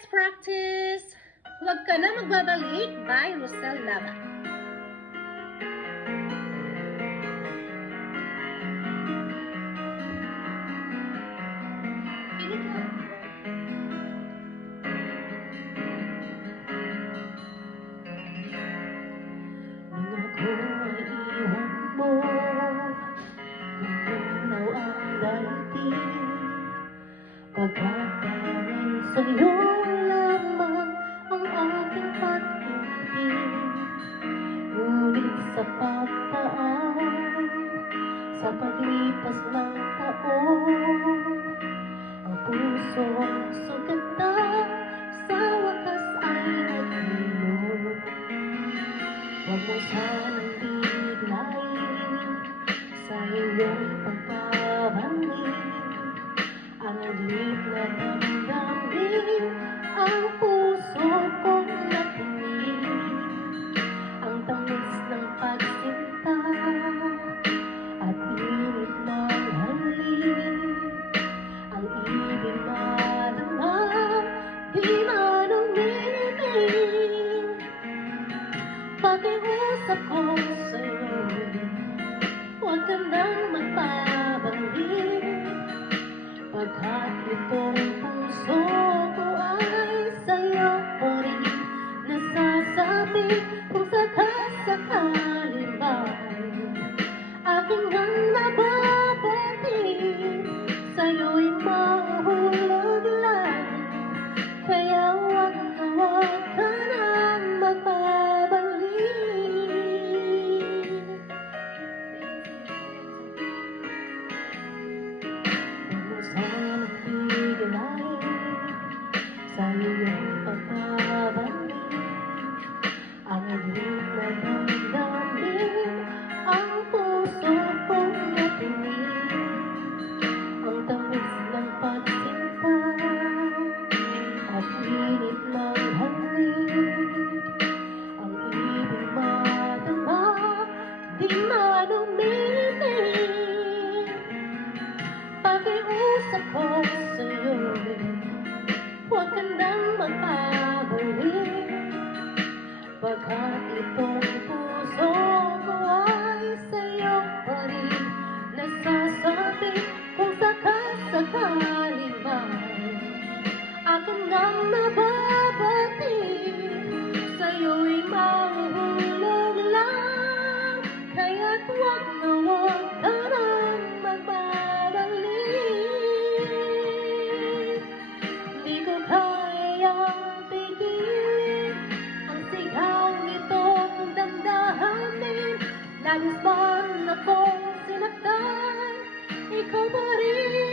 Let's practice! Huwag ka na magbabalik by Rosel Lava. Nung ako'y iwan mo, luminaw ang daigdig. Pagkakaroon sa'yo lamang ang aking pag-ibig. Ngunit sa pagdaan, sa paglipas ng taon, ang pusong sugat na sa wakas ay naghilom. Huwag mo sanang biglayin sa iyong pagkabalik ang higit na damdamin, ang puso kong natingin, ang tamis ng pagsinta at init ng halik, ang ibig madama, di manumingin. Pakiusap ko sa'yo, huwag ka nang magpabalik, pagkat itong puso ko ay sa'yo pa rin nasasabi. Kung sakasakaling ba aking ang nababating, sa'yo'y mahuhulog lang. Kaya huwag ka nang magpabalik. Huwag mo sanang biglayin sa iyong pagkabalik ang higit na damdamin, ang puso kong natingin, ang tamis ng pagsinta at init ng halik, ang ibig madama, di manumingin. Pakiusap ko sa'yo, huwag ka nang magpabalik, pagkat itong puso ko ay sa'yo pa rin nasasabi. Kung sakasakaling man akin ang nababating, sa'yo'y mahuhulog lang. Kaya't huwag ka nang magbabalik. Di ko kayang pigilin ang sigaw nitong damdamin. Nais man akong sinaktan, ikaw pa rin